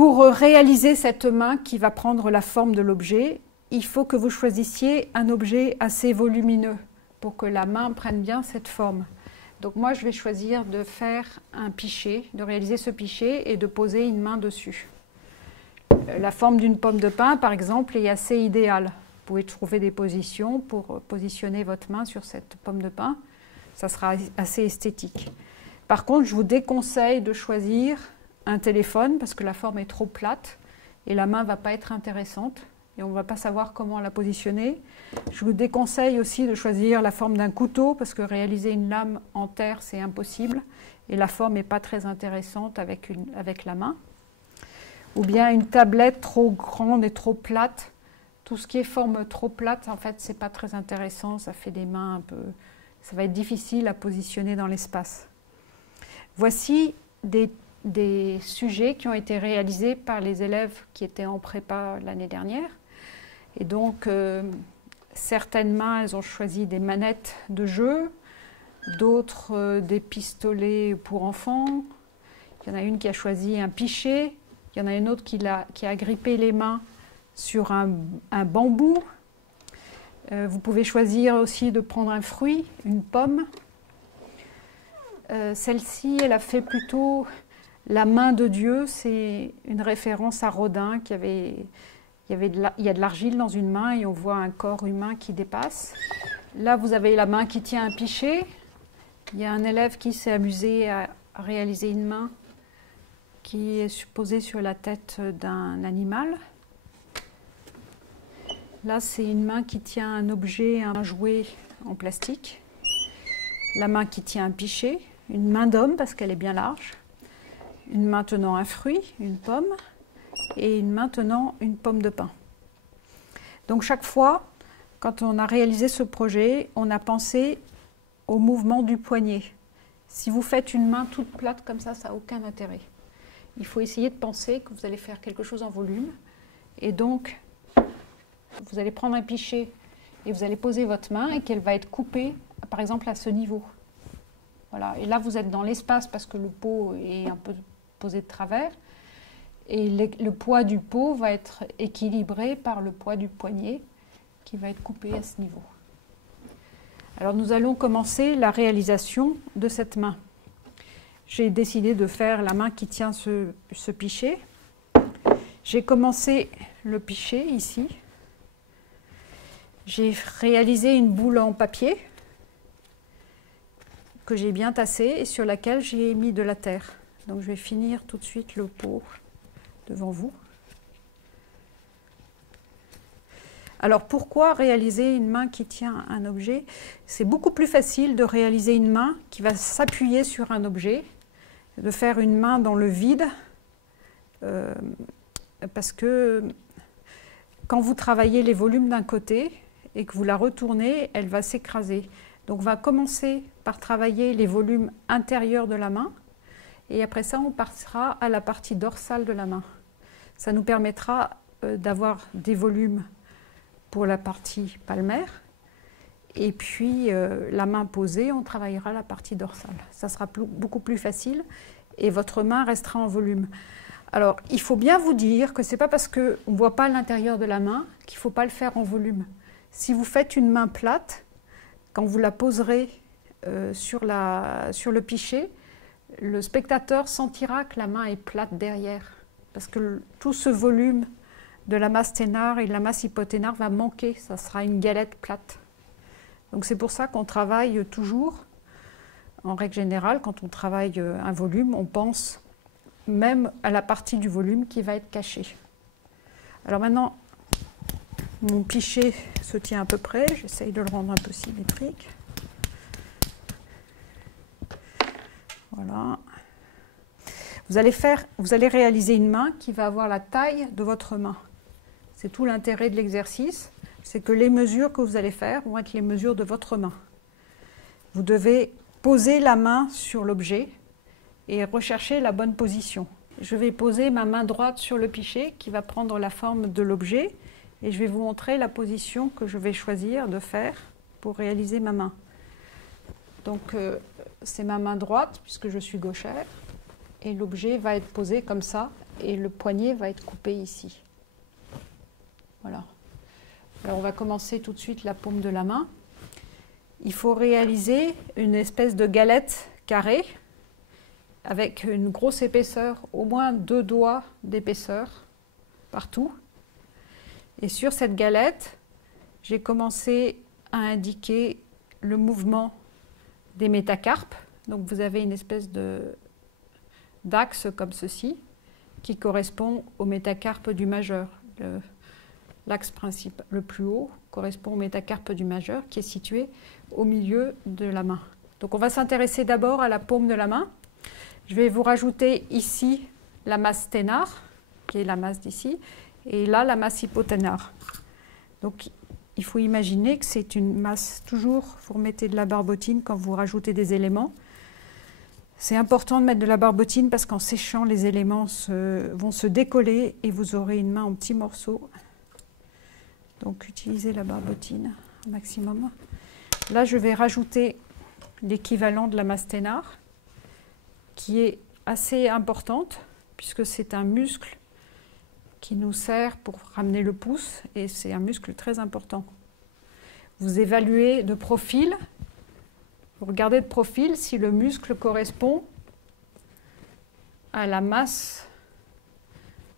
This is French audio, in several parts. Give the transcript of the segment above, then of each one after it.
Pour réaliser cette main qui va prendre la forme de l'objet, il faut que vous choisissiez un objet assez volumineux pour que la main prenne bien cette forme. Donc moi, je vais choisir de faire un pichet, de réaliser ce pichet et de poser une main dessus. La forme d'une pomme de pin, par exemple, est assez idéale. Vous pouvez trouver des positions pour positionner votre main sur cette pomme de pin. Ça sera assez esthétique. Par contre, je vous déconseille de choisir un téléphone parce que la forme est trop plate et la main ne va pas être intéressante et on ne va pas savoir comment la positionner. Je vous déconseille aussi de choisir la forme d'un couteau parce que réaliser une lame en terre, c'est impossible et la forme n'est pas très intéressante avec la main. Ou bien une tablette trop grande et trop plate. Tout ce qui est forme trop plate, en fait, c'est pas très intéressant. Ça fait des mains un peu... Ça va être difficile à positionner dans l'espace. Voici des sujets qui ont été réalisés par les élèves qui étaient en prépa l'année dernière. Et donc, certaines mains, elles ont choisi des manettes de jeu, d'autres des pistolets pour enfants. Il y en a une qui a choisi un pichet. Il y en a une autre qui a agrippé les mains sur un bambou. Vous pouvez choisir aussi de prendre un fruit, une pomme. Celle-ci, elle a fait plutôt la main de Dieu. C'est une référence à Rodin. Il y a de l'argile dans une main et on voit un corps humain qui dépasse. Là, vous avez la main qui tient un pichet. Il y a un élève qui s'est amusé à réaliser une main qui est posée sur la tête d'un animal. Là, c'est une main qui tient un objet, un jouet en plastique. La main qui tient un pichet, une main d'homme parce qu'elle est bien large. Une main tenant un fruit, une pomme, et une main tenant une pomme de pin. Donc chaque fois, quand on a réalisé ce projet, on a pensé au mouvement du poignet. Si vous faites une main toute plate comme ça n'a aucun intérêt. Il faut essayer de penser que vous allez faire quelque chose en volume. Et donc, vous allez prendre un pichet et vous allez poser votre main et qu'elle va être coupée, par exemple, à ce niveau. Voilà. Et là, vous êtes dans l'espace parce que le pot est un peu posé de travers. Et le poids du pot va être équilibré par le poids du poignet qui va être coupé à ce niveau. Alors, nous allons commencer la réalisation de cette main. J'ai décidé de faire la main qui tient ce pichet. J'ai commencé le pichet ici. J'ai réalisé une boule en papier que j'ai bien tassée et sur laquelle j'ai mis de la terre. Donc je vais finir tout de suite le pot devant vous. Alors pourquoi réaliser une main qui tient un objet? C'est beaucoup plus facile de réaliser une main qui va s'appuyer sur un objet, de faire une main dans le vide, parce que quand vous travaillez les volumes d'un côté et que vous la retournez, elle va s'écraser. Donc on va commencer par travailler les volumes intérieurs de la main et après ça on passera à la partie dorsale de la main. Ça nous permettra d'avoir des volumes pour la partie palmaire et puis la main posée, on travaillera la partie dorsale. Ça sera beaucoup plus facile et votre main restera en volume. Alors il faut bien vous dire que ce n'est pas parce qu'on ne voit pas l'intérieur de la main qu'il ne faut pas le faire en volume. Si vous faites une main plate, quand vous la poserez sur le pichet, le spectateur sentira que la main est plate derrière. Parce que tout ce volume de la masse ténare et de la masse hypoténare va manquer, ça sera une galette plate. Donc c'est pour ça qu'on travaille toujours, en règle générale, quand on travaille un volume, on pense même à la partie du volume qui va être cachée. Alors maintenant, mon pichet se tient à peu près, j'essaye de le rendre un peu symétrique. Voilà. Vous allez réaliser une main qui va avoir la taille de votre main. C'est tout l'intérêt de l'exercice, c'est que les mesures que vous allez faire vont être les mesures de votre main. Vous devez poser la main sur l'objet et rechercher la bonne position. Je vais poser ma main droite sur le pichet qui va prendre la forme de l'objet et je vais vous montrer la position que je vais choisir de faire pour réaliser ma main. Donc c'est ma main droite puisque je suis gauchère et l'objet va être posé comme ça et le poignet va être coupé ici. Voilà. Alors on va commencer tout de suite la paume de la main. Il faut réaliser une espèce de galette carrée avec une grosse épaisseur, au moins 2 doigts d'épaisseur partout. Et sur cette galette, j'ai commencé à indiquer le mouvement des métacarpes. Donc vous avez une espèce d'axe comme ceci qui correspond au métacarpe du majeur. L'axe principal, le plus haut, correspond au métacarpe du majeur qui est situé au milieu de la main. Donc on va s'intéresser d'abord à la paume de la main. Je vais vous rajouter ici la masse ténare, qui est la masse d'ici, et là la masse hypoténare. Donc il faut imaginer que c'est une masse, toujours vous remettez de la barbotine quand vous rajoutez des éléments. C'est important de mettre de la barbotine parce qu'en séchant les éléments vont se décoller et vous aurez une main en petits morceaux. Donc utilisez la barbotine au maximum. Là je vais rajouter l'équivalent de la masse ténare qui est assez importante puisque c'est un muscle qui nous sert pour ramener le pouce et c'est un muscle très important. Vous évaluez de profil, vous regardez de profil si le muscle correspond à la masse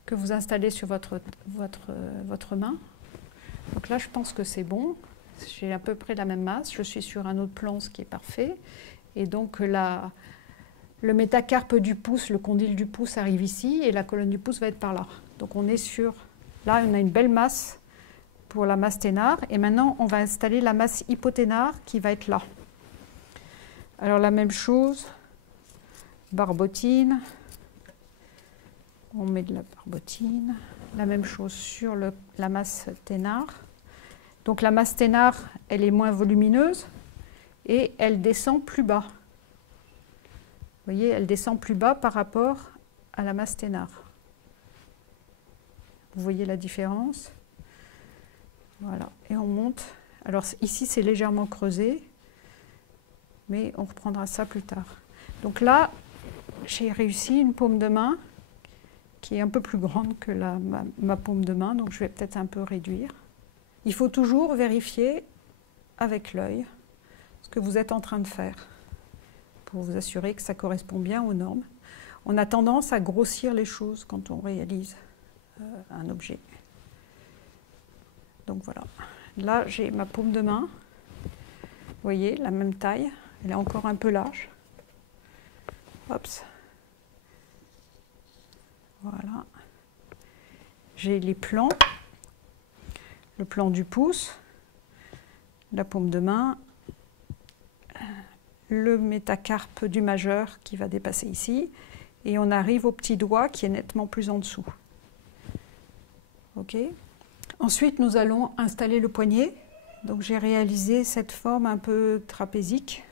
que vous installez sur votre main. Donc là je pense que c'est bon, j'ai à peu près la même masse, je suis sur un autre plan ce qui est parfait et donc le métacarpe du pouce, le condyle du pouce arrive ici et la colonne du pouce va être par là. Donc on est sur, là on a une belle masse pour la masse ténare et maintenant on va installer la masse hypoténare qui va être là. Alors la même chose, barbotine, on met de la barbotine, la même chose sur la masse ténare. Donc la masse ténare elle est moins volumineuse et elle descend plus bas. Vous voyez, elle descend plus bas par rapport à la masse ténare. Vous voyez la différence? Voilà, et on monte. Alors ici, c'est légèrement creusé, mais on reprendra ça plus tard. Donc là, j'ai réussi une paume de main qui est un peu plus grande que ma paume de main, donc je vais peut-être un peu réduire. Il faut toujours vérifier avec l'œil ce que vous êtes en train de faire, pour vous assurer que ça correspond bien aux normes. On a tendance à grossir les choses quand on réalise un objet. Donc voilà. Là, j'ai ma paume de main. Vous voyez, la même taille. Elle est encore un peu large. Hop. Voilà. J'ai les plans. Le plan du pouce, la paume de main, le métacarpe du majeur qui va dépasser ici, et on arrive au petit doigt qui est nettement plus en dessous. Ok. Ensuite, nous allons installer le poignet. Donc j'ai réalisé cette forme un peu trapézique.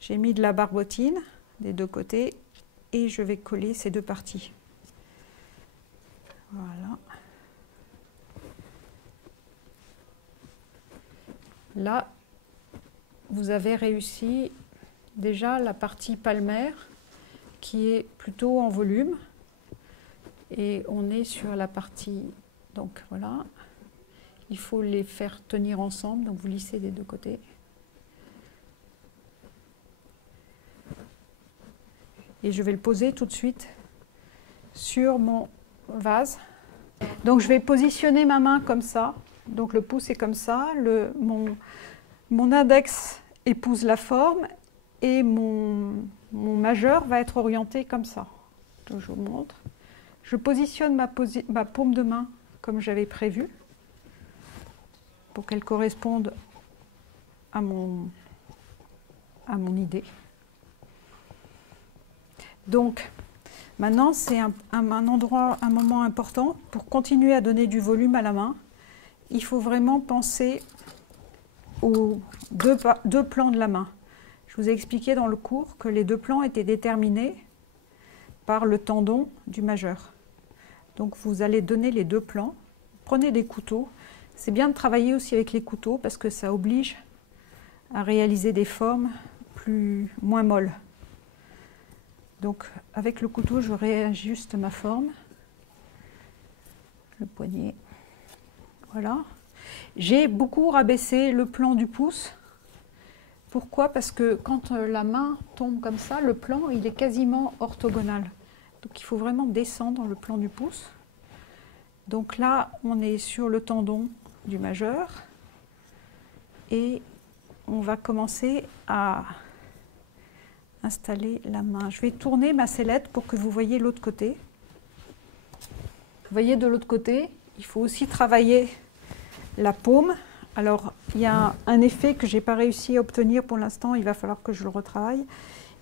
J'ai mis de la barbotine des deux côtés et je vais coller ces deux parties. Voilà. Là, vous avez réussi déjà la partie palmaire qui est plutôt en volume et on est sur la partie, donc voilà, il faut les faire tenir ensemble, donc vous lissez des deux côtés. Et je vais le poser tout de suite sur mon vase. Donc je vais positionner ma main comme ça, donc le pouce est comme ça, mon index épouse la forme et mon majeur va être orienté comme ça. Donc je vous montre. Je positionne ma paume de main comme j'avais prévu pour qu'elle corresponde à mon idée. Donc maintenant c'est un moment important pour continuer à donner du volume à la main. Il faut vraiment penser aux deux plans de la main. Je vous ai expliqué dans le cours que les deux plans étaient déterminés par le tendon du majeur. Donc vous allez donner les deux plans. Prenez des couteaux. C'est bien de travailler aussi avec les couteaux parce que ça oblige à réaliser des formes moins molles. Donc avec le couteau, je réajuste ma forme. le poignet. Voilà. J'ai beaucoup rabaissé le plan du pouce. Pourquoi? Parce que quand la main tombe comme ça, le plan il est quasiment orthogonal. Donc il faut vraiment descendre le plan du pouce. Donc là, on est sur le tendon du majeur. Et on va commencer à installer la main. Je vais tourner ma sellette pour que vous voyez l'autre côté. Vous voyez de l'autre côté, il faut aussi travailler la paume. Alors, il y a un effet que je n'ai pas réussi à obtenir pour l'instant, il va falloir que je le retravaille.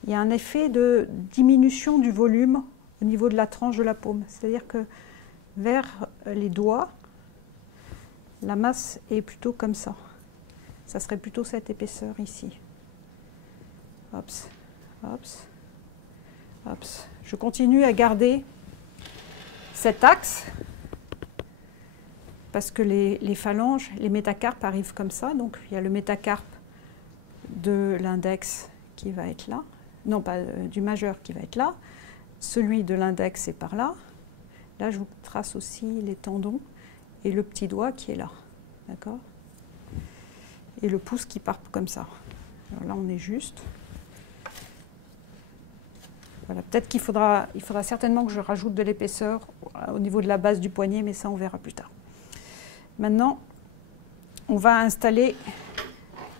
Il y a un effet de diminution du volume au niveau de la tranche de la paume. C'est-à-dire que vers les doigts, la masse est plutôt comme ça. Ça serait plutôt cette épaisseur ici. Hops, hops, hops. Je continue à garder cet axe parce que les phalanges, les métacarpes arrivent comme ça. Donc il y a le métacarpe de l'index qui va être là. Non, pas du majeur qui va être là. Celui de l'index est par là. Là, je vous trace aussi les tendons et le petit doigt qui est là. D'accord? Et le pouce qui part comme ça. Alors là, on est juste. Voilà, peut-être qu'il faudra certainement que je rajoute de l'épaisseur au niveau de la base du poignet, mais ça, on verra plus tard. Maintenant, on va installer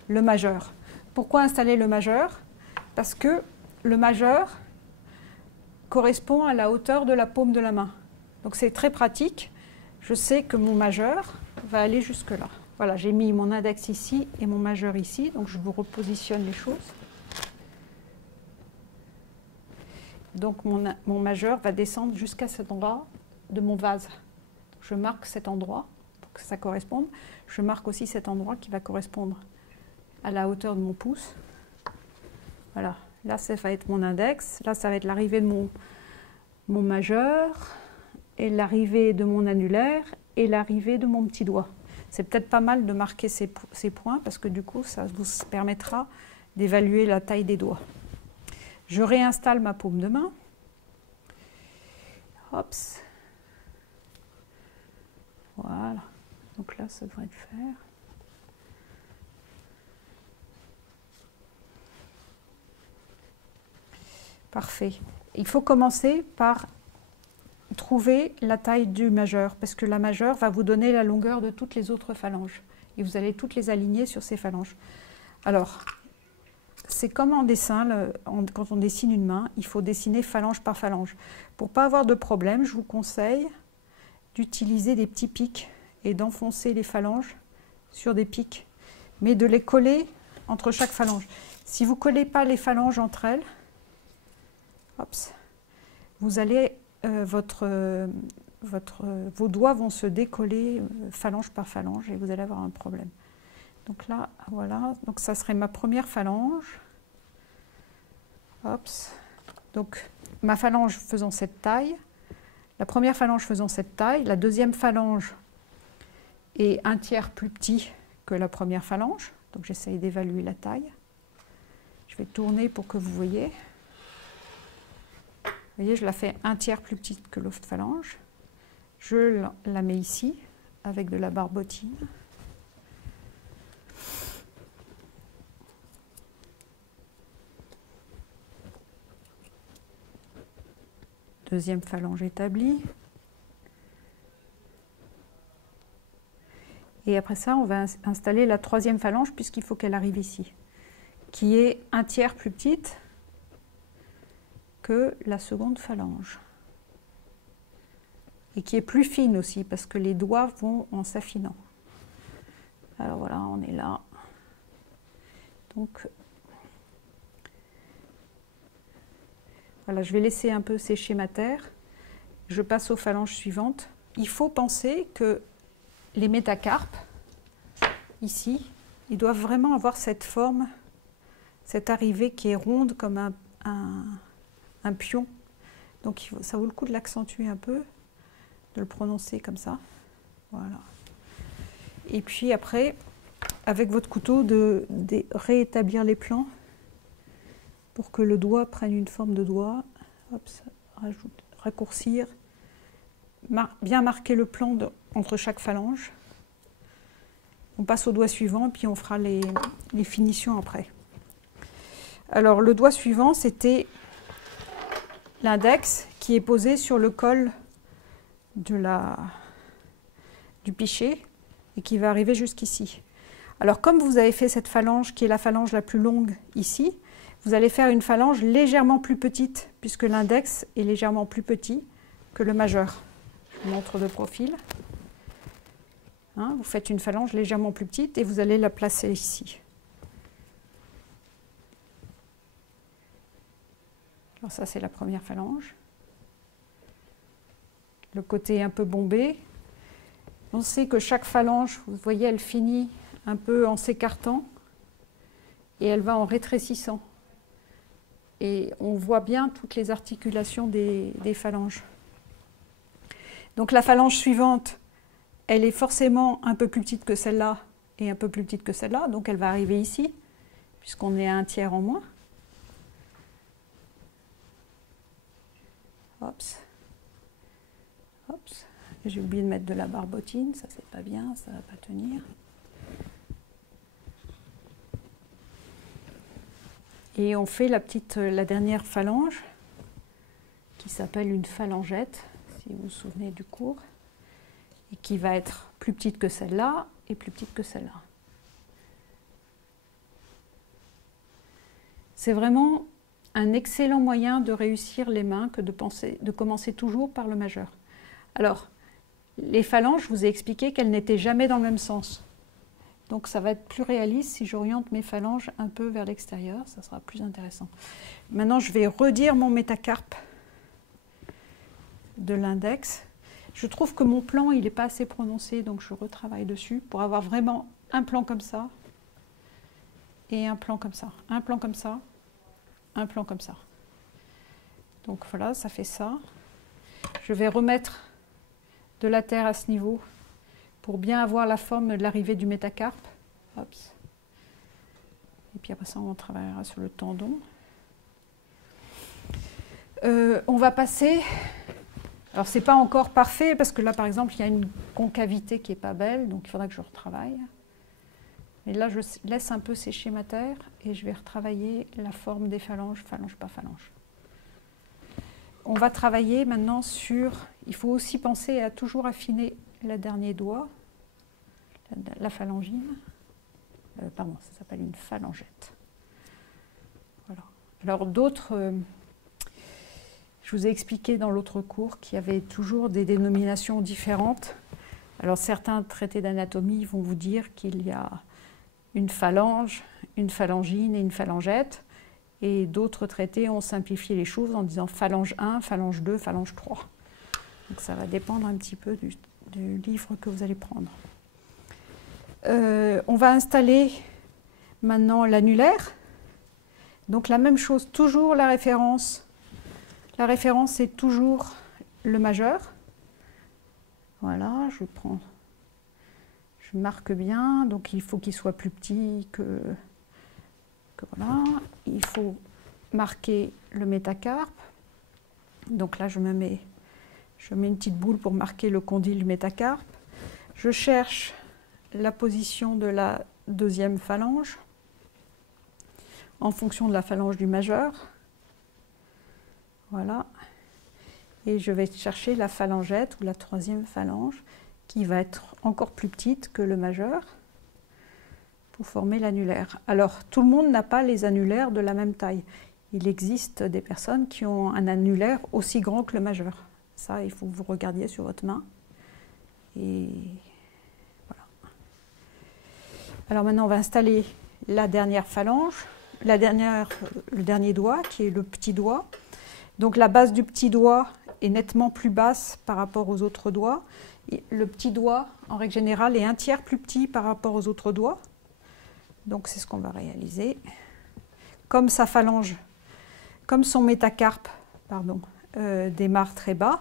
le majeur. Pourquoi installer le majeur? Parce que le majeur correspond à la hauteur de la paume de la main. Donc c'est très pratique. Je sais que mon majeur va aller jusque là. Voilà, j'ai mis mon index ici et mon majeur ici, donc je vous repositionne les choses. Donc mon majeur va descendre jusqu'à cet endroit de mon vase. Je marque cet endroit pour que ça corresponde. Je marque aussi cet endroit qui va correspondre à la hauteur de mon pouce. Voilà, là ça va être mon index, là ça va être l'arrivée de mon majeur, et l'arrivée de mon annulaire, et l'arrivée de mon petit doigt. C'est peut-être pas mal de marquer ces points, parce que du coup ça vous permettra d'évaluer la taille des doigts. Je réinstalle ma paume de main. Hops. Voilà. Donc là, ça devrait le faire. Parfait. Il faut commencer par trouver la taille du majeur, parce que la majeure va vous donner la longueur de toutes les autres phalanges. Et vous allez toutes les aligner sur ces phalanges. Alors, c'est comme en dessin, quand on dessine une main, il faut dessiner phalange par phalange. Pour ne pas avoir de problème, je vous conseille d'utiliser des petits pics et d'enfoncer les phalanges sur des pics, mais de les coller entre chaque phalange. Si vous ne collez pas les phalanges entre elles, hops, vous allez, vos doigts vont se décoller phalange par phalange et vous allez avoir un problème. Donc là, voilà, donc ça serait ma première phalange. Hops. Donc ma phalange faisant cette taille, la première phalange faisant cette taille, la deuxième phalange est un tiers plus petit que la première phalange. Donc j'essaye d'évaluer la taille. Je vais tourner pour que vous voyez. Vous voyez, je la fais un tiers plus petite que l'autre phalange. Je la mets ici avec de la barbotine. Deuxième phalange établie. Et après ça, on va installer la troisième phalange puisqu'il faut qu'elle arrive ici, qui est un tiers plus petite que la seconde phalange. Et qui est plus fine aussi parce que les doigts vont en s'affinant. Alors voilà, on est là. Donc, voilà, je vais laisser un peu sécher ma terre. Je passe aux phalanges suivantes. Il faut penser que les métacarpes, ici, ils doivent vraiment avoir cette forme, cette arrivée qui est ronde comme un pion. Donc ça vaut le coup de l'accentuer un peu, de le prononcer comme ça. Voilà. Et puis après, avec votre couteau, de réétablir les plans pour que le doigt prenne une forme de doigt. Hop, raccourcir bien marquer le plan entre chaque phalange. On passe au doigt suivant, puis on fera les finitions après. Alors le doigt suivant, c'était l'index qui est posé sur le col du pichet et qui va arriver jusqu'ici. Alors comme vous avez fait cette phalange qui est la phalange la plus longue ici, vous allez faire une phalange légèrement plus petite puisque l'index est légèrement plus petit que le majeur. Je vous montre de profil. Hein, vous faites une phalange légèrement plus petite et vous allez la placer ici. Alors ça c'est la première phalange. Le côté un peu bombé. On sait que chaque phalange, vous voyez, elle finit un peu en s'écartant et elle va en rétrécissant. Et on voit bien toutes les articulations des phalanges. Donc la phalange suivante, elle est forcément un peu plus petite que celle-là et un peu plus petite que celle-là, donc elle va arriver ici, puisqu'on est à 1/3 en moins. Hops. Hops. J'ai oublié de mettre de la barbotine, ça c'est pas bien, ça va pas tenir. Et on fait la dernière phalange, qui s'appelle une phalangette, si vous vous souvenez du cours, et qui va être plus petite que celle-là et plus petite que celle-là. C'est vraiment un excellent moyen de réussir les mains que de commencer toujours par le majeur. Alors, les phalanges, je vous ai expliqué qu'elles n'étaient jamais dans le même sens. Donc ça va être plus réaliste si j'oriente mes phalanges un peu vers l'extérieur, ça sera plus intéressant. Maintenant, je vais redire mon métacarpe de l'index. Je trouve que mon plan, il n'est pas assez prononcé, donc je retravaille dessus pour avoir vraiment un plan comme ça et un plan comme ça. Un plan comme ça, un plan comme ça. Donc voilà, ça fait ça. Je vais remettre de la terre à ce niveau pour bien avoir la forme de l'arrivée du métacarpe. Hops. Et puis après ça, on travaillera sur le tendon. On va passer... Alors, ce n'est pas encore parfait, parce que là, par exemple, il y a une concavité qui n'est pas belle, donc il faudra que je retravaille. Mais là, je laisse un peu sécher ma terre, et je vais retravailler la forme des phalanges, phalange par phalange. On va travailler maintenant sur... Il faut aussi penser à toujours affiner le dernier doigt, la phalangine. Pardon, ça s'appelle une phalangette. Voilà. Alors, d'autres... Je vous ai expliqué dans l'autre cours qu'il y avait toujours des dénominations différentes. Alors certains traités d'anatomie vont vous dire qu'il y a une phalange, une phalangine et une phalangette. Et d'autres traités ont simplifié les choses en disant phalange 1, phalange 2, phalange 3. Donc ça va dépendre un petit peu du livre que vous allez prendre. On va installer maintenant l'annulaire. Donc la même chose, toujours la référence. La référence est toujours le majeur. Voilà, je marque bien, donc il faut qu'il soit plus petit que voilà. Il faut marquer le métacarpe. Donc là, je mets une petite boule pour marquer le condyle métacarpe. Je cherche la position de la deuxième phalange en fonction de la phalange du majeur. Voilà. Et je vais chercher la phalangette ou la troisième phalange qui va être encore plus petite que le majeur pour former l'annulaire. Alors, tout le monde n'a pas les annulaires de la même taille. Il existe des personnes qui ont un annulaire aussi grand que le majeur. Ça, il faut que vous regardiez sur votre main. Et voilà. Alors maintenant, on va installer la dernière phalange, le dernier doigt, qui est le petit doigt. Donc la base du petit doigt est nettement plus basse par rapport aux autres doigts. Et le petit doigt, en règle générale, est 1/3 plus petit par rapport aux autres doigts. Donc c'est ce qu'on va réaliser. Comme sa phalange, comme son métacarpe, démarre très bas.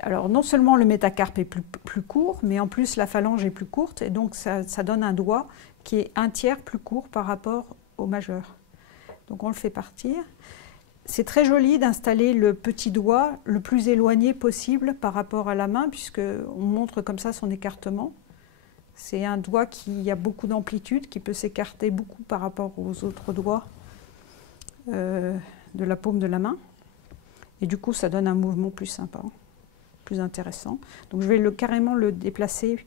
Alors non seulement le métacarpe est plus court, mais en plus la phalange est plus courte. Et donc ça donne un doigt qui est 1/3 plus court par rapport au majeur. Donc on le fait partir. c'est très joli d'installer le petit doigt le plus éloigné possible par rapport à la main, puisqu'on montre comme ça son écartement. C'est un doigt qui a beaucoup d'amplitude, qui peut s'écarter beaucoup par rapport aux autres doigts de la paume de la main. Et du coup, ça donne un mouvement plus sympa, plus intéressant. Donc je vais carrément le déplacer.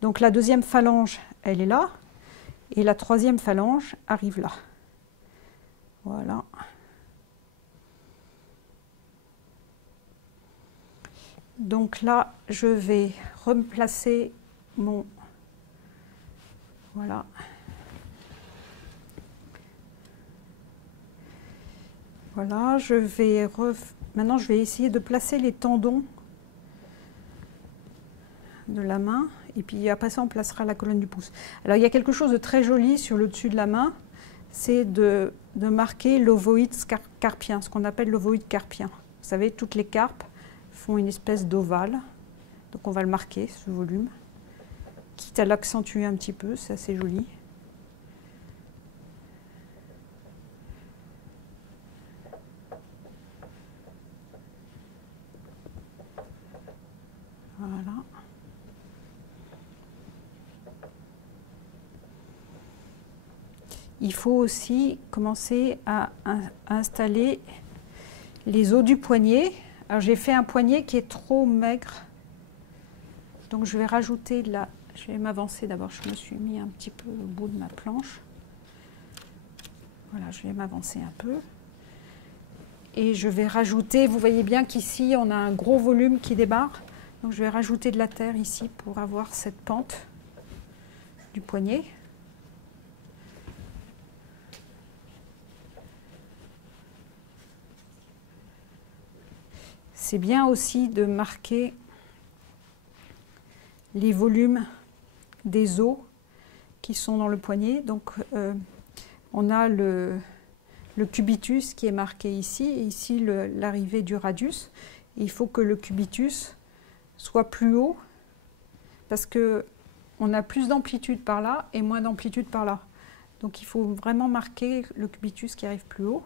Donc la deuxième phalange, elle est là, et la troisième phalange arrive là. Voilà. Donc là, je vais replacer mon... Voilà. Voilà, maintenant je vais essayer de placer les tendons de la main, et puis après ça on placera la colonne du pouce. Alors il y a quelque chose de très joli sur le dessus de la main, c'est de marquer l'ovoïde carpien, ce qu'on appelle l'ovoïde carpien. Vous savez, toutes les carpes font une espèce d'ovale, donc on va le marquer, ce volume, quitte à l'accentuer un petit peu, c'est assez joli. Voilà. Il faut aussi commencer à installer les os du poignet. Alors j'ai fait un poignet qui est trop maigre, donc je vais rajouter de la... Je vais m'avancer d'abord, je me suis mis un petit peu au bout de ma planche. Voilà, je vais m'avancer un peu. Et je vais rajouter, vous voyez bien qu'ici on a un gros volume qui démarre. Donc je vais rajouter de la terre ici pour avoir cette pente du poignet. C'est bien aussi de marquer les volumes des os qui sont dans le poignet. Donc on a le cubitus qui est marqué ici, et ici l'arrivée du radius. Et il faut que le cubitus soit plus haut, parce qu'on a plus d'amplitude par là et moins d'amplitude par là. Donc il faut vraiment marquer le cubitus qui arrive plus haut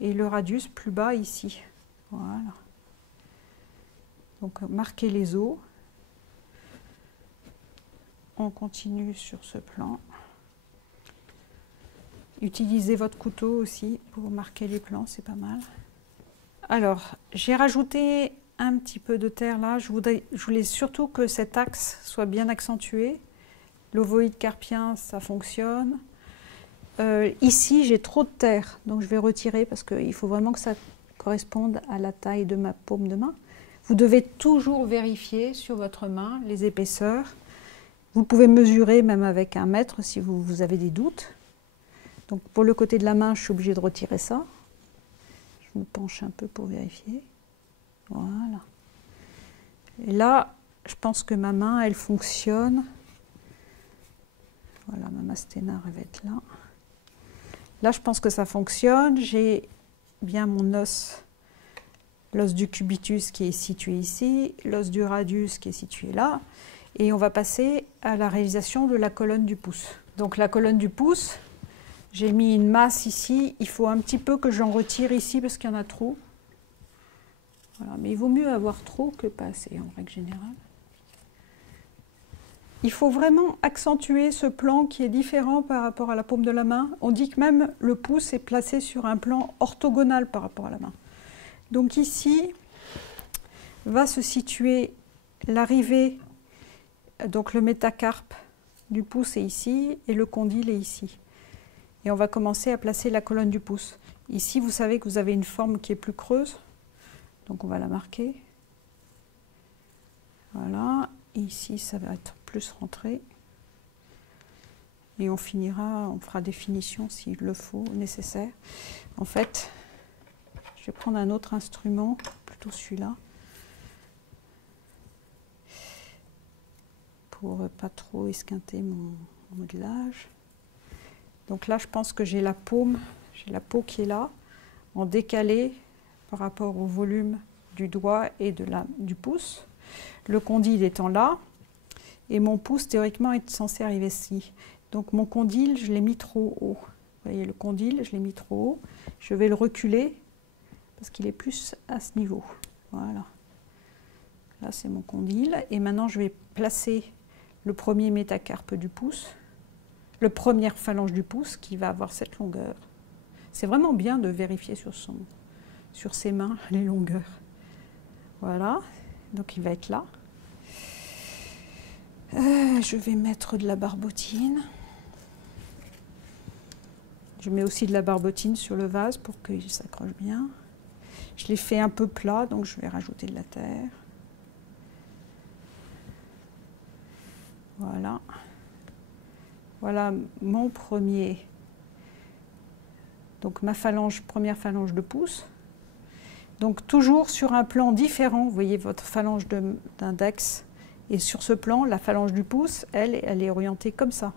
et le radius plus bas ici. Voilà. Donc marquez les os. On continue sur ce plan. Utilisez votre couteau aussi pour marquer les plans, c'est pas mal. Alors, j'ai rajouté un petit peu de terre là. Je voulais surtout que cet axe soit bien accentué. L'ovoïde carpien, ça fonctionne. Ici, j'ai trop de terre, donc je vais retirer parce qu'il faut vraiment que ça corresponde à la taille de ma paume de main. Vous devez toujours vérifier sur votre main les épaisseurs. Vous pouvez mesurer même avec un mètre si vous avez des doutes. Donc pour le côté de la main, je suis obligée de retirer ça. Je me penche un peu pour vérifier. Voilà. Et là, je pense que ma main, elle fonctionne. Voilà, ma masténare, elle va être là. Là, je pense que ça fonctionne. J'ai bien mon os, l'os du cubitus qui est situé ici, l'os du radius qui est situé là. Et on va passer à la réalisation de la colonne du pouce. Donc la colonne du pouce, j'ai mis une masse ici. Il faut un petit peu que j'en retire ici parce qu'il y en a trop. Voilà. Mais il vaut mieux avoir trop que pas assez en règle générale. Il faut vraiment accentuer ce plan qui est différent par rapport à la paume de la main. On dit que même le pouce est placé sur un plan orthogonal par rapport à la main. Donc ici va se situer l'arrivée, donc le métacarpe du pouce est ici et le condyle est ici. Et on va commencer à placer la colonne du pouce. Ici, vous savez que vous avez une forme qui est plus creuse, donc on va la marquer. Voilà, et ici ça va être plus rentré. Et on finira, on fera des finitions s'il le faut, nécessaire. En fait, je vais prendre un autre instrument, plutôt celui-là, pour pas trop esquinter mon modelage. Donc là, je pense que j'ai la paume, j'ai la peau qui est là, en décalé par rapport au volume du doigt et du pouce. Le condyle étant là, et mon pouce, théoriquement, est censé arriver ici. Donc mon condyle, je l'ai mis trop haut. Vous voyez le condyle, je l'ai mis trop haut. Je vais le reculer parce qu'il est plus à ce niveau. Voilà. Là, c'est mon condyle. Et maintenant, je vais placer le premier métacarpe du pouce, le première phalange du pouce qui va avoir cette longueur. C'est vraiment bien de vérifier sur ses mains les longueurs. Voilà. Donc, il va être là. Je vais mettre de la barbotine. Je mets aussi de la barbotine sur le vase pour qu'il s'accroche bien. Je l'ai fait un peu plat, donc je vais rajouter de la terre. Voilà. Voilà mon premier. Donc ma phalange, première phalange de pouce. Donc toujours sur un plan différent. Vous voyez votre phalange d'index. Et sur ce plan, la phalange du pouce, elle est orientée comme ça.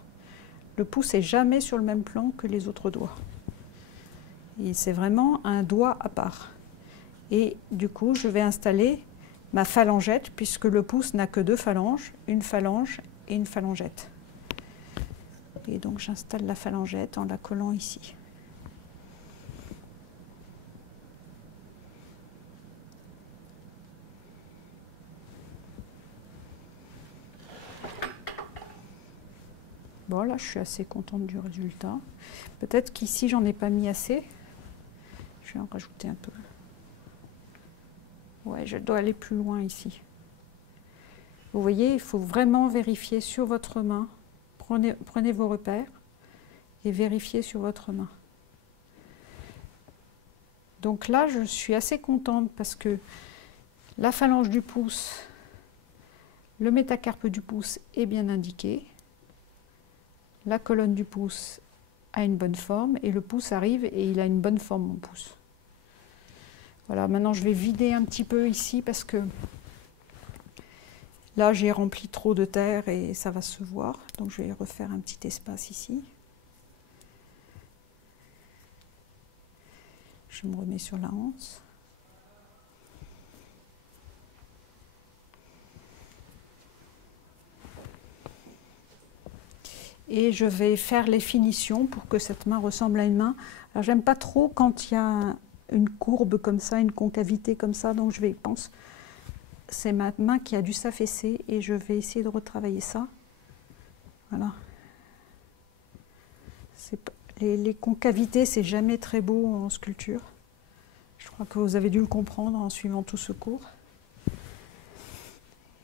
Le pouce n'est jamais sur le même plan que les autres doigts. Et c'est vraiment un doigt à part. Et du coup, je vais installer ma phalangette, puisque le pouce n'a que deux phalanges, une phalange et une phalangette. Et donc j'installe la phalangette en la collant ici. Bon, là, je suis assez contente du résultat. Peut-être qu'ici, j'en ai pas mis assez. Je vais en rajouter un peu. Ouais, je dois aller plus loin ici. Vous voyez, il faut vraiment vérifier sur votre main. Prenez vos repères et vérifiez sur votre main. Donc là, je suis assez contente parce que la phalange du pouce, le métacarpe du pouce est bien indiqué. La colonne du pouce a une bonne forme et le pouce arrive et il a une bonne forme, mon pouce. Voilà, maintenant je vais vider un petit peu ici parce que là j'ai rempli trop de terre et ça va se voir. Donc je vais refaire un petit espace ici. Je me remets sur la anse. Et je vais faire les finitions pour que cette main ressemble à une main. Alors j'aime pas trop quand il y a une courbe comme ça, une concavité comme ça, donc je pense, c'est ma main qui a dû s'affaisser et je vais essayer de retravailler ça. Voilà. Les concavités, c'est jamais très beau en sculpture. Je crois que vous avez dû le comprendre en suivant tout ce cours.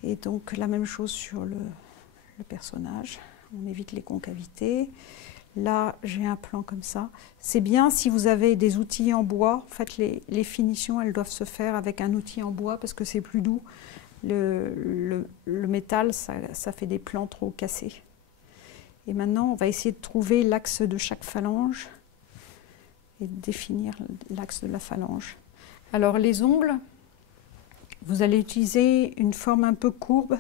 Et donc la même chose sur le personnage. On évite les concavités. Là, j'ai un plan comme ça. C'est bien si vous avez des outils en bois. En fait, les finitions, elles doivent se faire avec un outil en bois parce que c'est plus doux. Le métal, ça fait des plans trop cassés. Et maintenant, on va essayer de trouver l'axe de chaque phalange et de définir l'axe de la phalange. Alors, les ongles, vous allez utiliser une forme un peu courbe.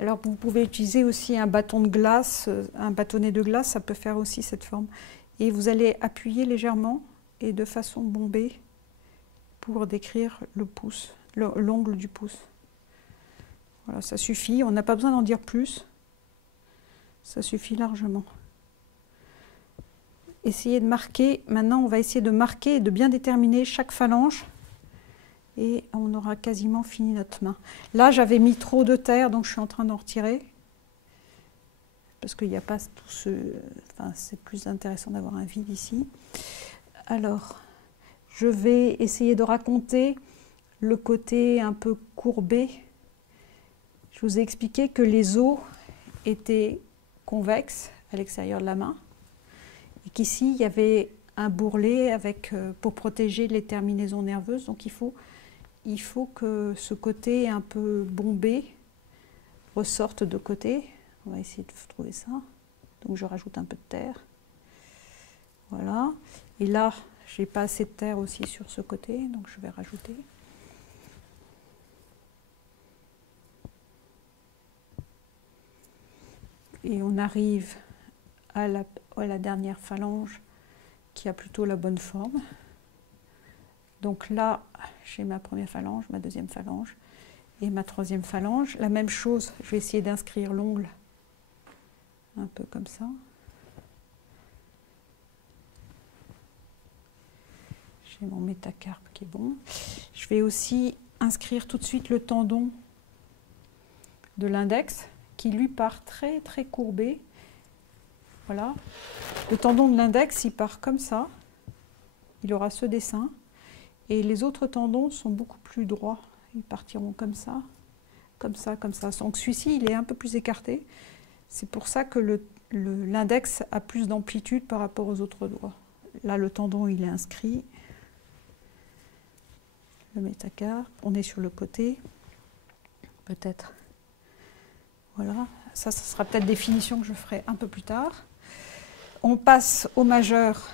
Alors vous pouvez utiliser aussi un bâton de glace, un bâtonnet de glace, ça peut faire aussi cette forme. Et vous allez appuyer légèrement et de façon bombée pour décrire le pouce, l'ongle du pouce. Voilà, ça suffit, on n'a pas besoin d'en dire plus, ça suffit largement. Essayez de marquer, maintenant on va essayer de marquer et de bien déterminer chaque phalange. Et on aura quasiment fini notre main. Là, j'avais mis trop de terre, donc je suis en train d'en retirer. Parce qu'il n'y a pas tout ce... Enfin, c'est plus intéressant d'avoir un vide ici. Alors, je vais essayer de raconter le côté un peu courbé. Je vous ai expliqué que les os étaient convexes à l'extérieur de la main. Et qu'ici, il y avait un bourrelet pour protéger les terminaisons nerveuses. Donc, il faut que ce côté un peu bombé ressorte de côté. On va essayer de trouver ça. Donc je rajoute un peu de terre. Voilà. Et là, j'ai pas assez de terre aussi sur ce côté, donc je vais rajouter. Et on arrive à la dernière phalange qui a plutôt la bonne forme. Donc là, j'ai ma première phalange, ma deuxième phalange et ma troisième phalange. La même chose, je vais essayer d'inscrire l'ongle un peu comme ça. J'ai mon métacarpe qui est bon. Je vais aussi inscrire tout de suite le tendon de l'index qui lui part très très courbé. Voilà. Le tendon de l'index, il part comme ça. Il aura ce dessin. Et les autres tendons sont beaucoup plus droits. Ils partiront comme ça, comme ça, comme ça. Donc celui-ci, il est un peu plus écarté. C'est pour ça que l'index a plus d'amplitude par rapport aux autres doigts. Là, le tendon, il est inscrit. Le métacarpe, on est sur le côté. Peut-être. Voilà. Ça sera peut-être des finitions que je ferai un peu plus tard. On passe au majeur.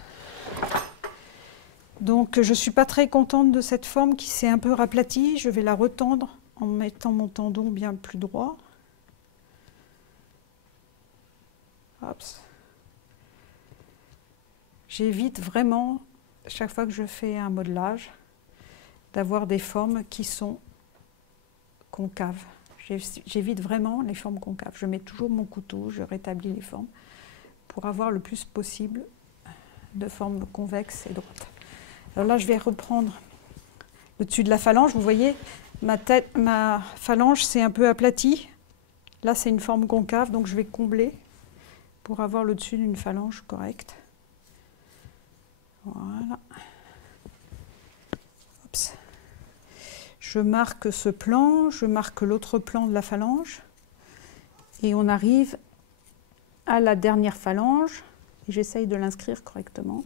Donc, je ne suis pas très contente de cette forme qui s'est un peu raplatie. Je vais la retendre en mettant mon tendon bien plus droit. Hop. J'évite vraiment, chaque fois que je fais un modelage, d'avoir des formes qui sont concaves. J'évite vraiment les formes concaves. Je mets toujours mon couteau, je rétablis les formes pour avoir le plus possible de formes convexes et droites. Alors là, je vais reprendre le dessus de la phalange. Vous voyez, ma phalange s'est un peu aplatie. Là, c'est une forme concave, donc je vais combler pour avoir le dessus d'une phalange correcte. Voilà. Oups. Je marque ce plan, je marque l'autre plan de la phalange et on arrive à la dernière phalange et j'essaye de l'inscrire correctement.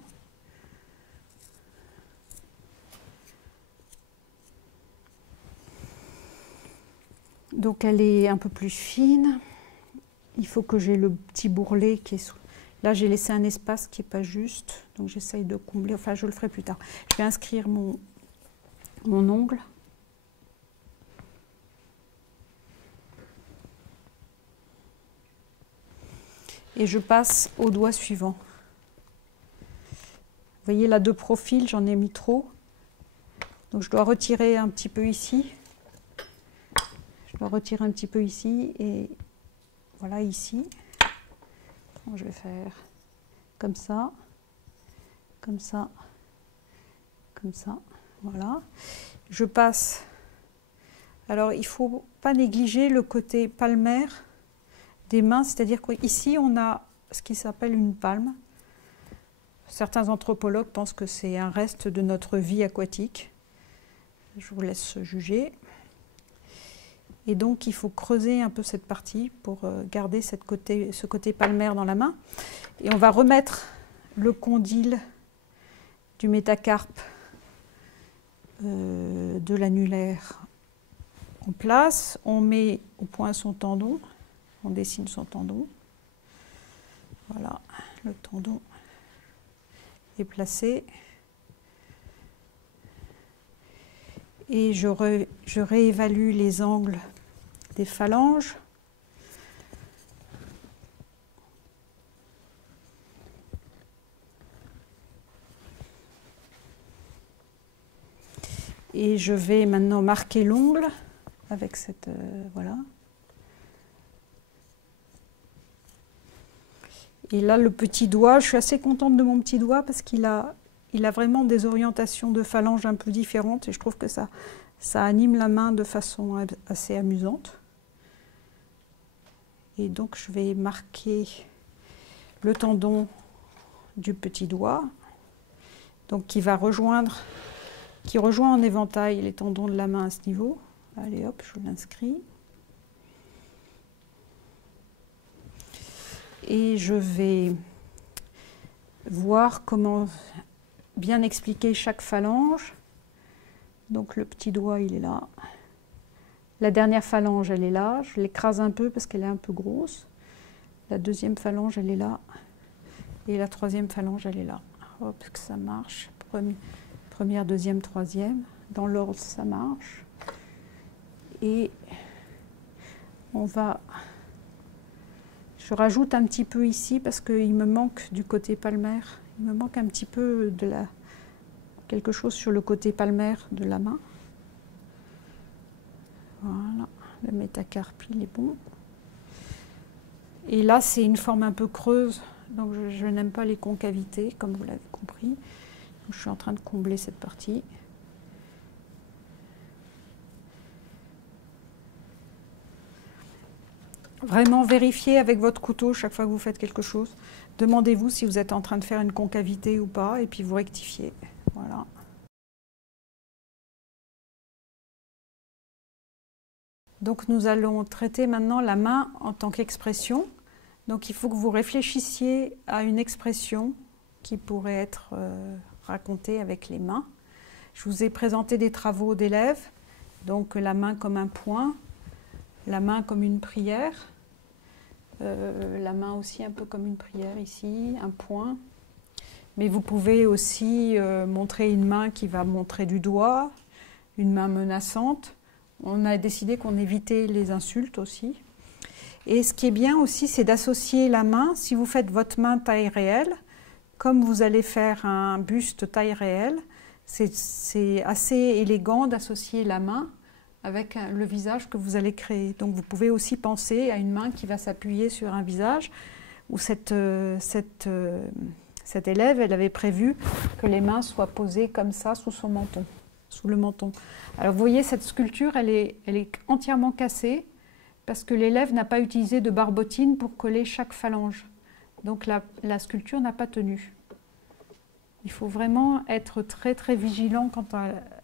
Donc elle est un peu plus fine. Il faut que j'ai le petit bourrelet qui est sous. Là j'ai laissé un espace qui n'est pas juste, donc j'essaye de combler. Enfin je le ferai plus tard. Je vais inscrire mon ongle. Et je passe au doigt suivant. Vous voyez là de profil, j'en ai mis trop. Donc je dois retirer un petit peu ici. Je dois retirer un petit peu ici et voilà ici. Donc, je vais faire comme ça, comme ça, comme ça. Voilà. Je passe. Alors il ne faut pas négliger le côté palmaire des mains, c'est-à-dire qu'ici on a ce qui s'appelle une palme. Certains anthropologues pensent que c'est un reste de notre vie aquatique. Je vous laisse juger. Et donc il faut creuser un peu cette partie pour garder ce côté palmaire dans la main. Et on va remettre le condyle du métacarpe de l'annulaire en place. On met au point son tendon. On dessine son tendon. Voilà, le tendon est placé. Et je réévalue les angles des phalanges. Et je vais maintenant marquer l'ongle avec cette... voilà. Et là, le petit doigt, je suis assez contente de mon petit doigt parce qu'il a vraiment des orientations de phalanges un peu différentes et je trouve que ça anime la main de façon assez amusante. Et donc, je vais marquer le tendon du petit doigt, donc qui rejoint en éventail les tendons de la main à ce niveau. Allez hop, je l'inscris. Et je vais voir comment bien expliquer chaque phalange. Donc le petit doigt, il est là. La dernière phalange, elle est là. Je l'écrase un peu parce qu'elle est un peu grosse. La deuxième phalange, elle est là. Et la troisième phalange, elle est là. Hop, que ça marche. Première, deuxième, troisième. Dans l'ordre, ça marche. Et on va... Je rajoute un petit peu ici parce qu'il me manque du côté palmaire. Il me manque un petit peu quelque chose sur le côté palmaire de la main. Voilà, le métacarpe, il est bon. Et là, c'est une forme un peu creuse, donc je n'aime pas les concavités, comme vous l'avez compris. Je suis en train de combler cette partie. Vraiment vérifiez avec votre couteau chaque fois que vous faites quelque chose. Demandez-vous si vous êtes en train de faire une concavité ou pas, et puis vous rectifiez. Voilà. Donc nous allons traiter maintenant la main en tant qu'expression. Donc il faut que vous réfléchissiez à une expression qui pourrait être racontée avec les mains. Je vous ai présenté des travaux d'élèves, donc la main comme un point, la main comme une prière, la main aussi un peu comme une prière ici, un point. Mais vous pouvez aussi montrer une main qui va montrer du doigt, une main menaçante. On a décidé qu'on évitait les insultes aussi. Et ce qui est bien aussi, c'est d'associer la main. Si vous faites votre main taille réelle, comme vous allez faire un buste taille réelle, c'est assez élégant d'associer la main avec le visage que vous allez créer. Donc vous pouvez aussi penser à une main qui va s'appuyer sur un visage, où cette élève, elle avait prévu que les mains soient posées comme ça sous son menton, sous le menton. Alors vous voyez, cette sculpture, elle est entièrement cassée parce que l'élève n'a pas utilisé de barbotine pour coller chaque phalange. Donc la sculpture n'a pas tenu. Il faut vraiment être très très vigilant quant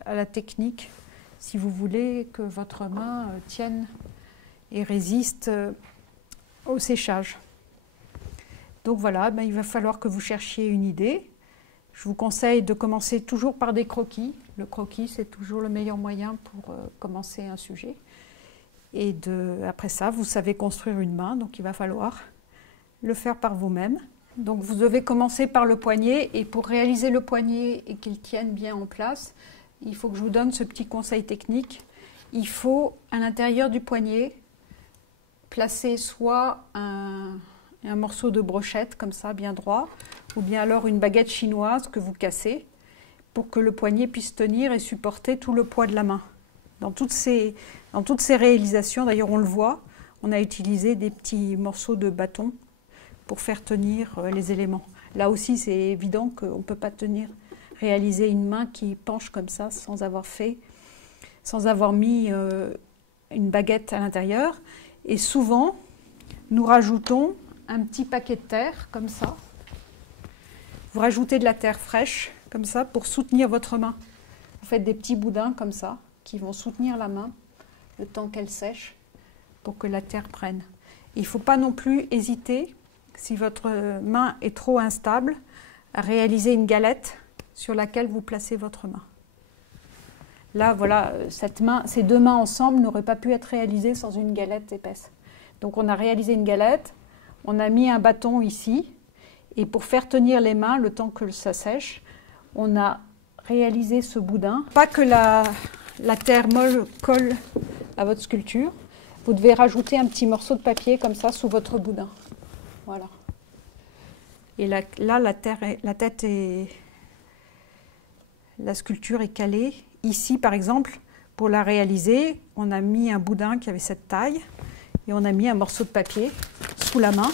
à la technique si vous voulez que votre main tienne et résiste au séchage. Donc voilà, il va falloir que vous cherchiez une idée. Je vous conseille de commencer toujours par des croquis. Le croquis, c'est toujours le meilleur moyen pour commencer un sujet. Et après ça, vous savez construire une main, donc il va falloir le faire par vous-même. Donc vous devez commencer par le poignet, et pour réaliser le poignet et qu'il tienne bien en place, il faut que je vous donne ce petit conseil technique. Il faut, à l'intérieur du poignet, placer soit un morceau de brochette, comme ça, bien droit, ou bien alors une baguette chinoise que vous cassez, pour que le poignet puisse tenir et supporter tout le poids de la main. Dans toutes ces réalisations, d'ailleurs on le voit, on a utilisé des petits morceaux de bâton pour faire tenir les éléments. Là aussi, c'est évident qu'on ne peut pas réaliser une main qui penche comme ça sans avoir mis une baguette à l'intérieur. Et souvent, nous rajoutons un petit paquet de terre, comme ça. Vous rajoutez de la terre fraîche, comme ça, pour soutenir votre main. Vous faites des petits boudins, comme ça, qui vont soutenir la main le temps qu'elle sèche, pour que la terre prenne. Il ne faut pas non plus hésiter, si votre main est trop instable, à réaliser une galette sur laquelle vous placez votre main. Là, voilà, ces deux mains ensemble n'auraient pas pu être réalisées sans une galette épaisse. Donc on a réalisé une galette, on a mis un bâton ici, et pour faire tenir les mains, le temps que ça sèche, on a réalisé ce boudin. Pas que la terre molle colle à votre sculpture, vous devez rajouter un petit morceau de papier comme ça sous votre boudin. Voilà. Et là la sculpture est calée. Ici, par exemple, pour la réaliser, on a mis un boudin qui avait cette taille et on a mis un morceau de papier sous la main,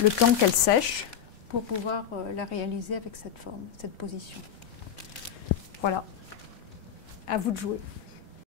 le temps qu'elle sèche, pour pouvoir la réaliser avec cette forme, cette position. Voilà. À vous de jouer.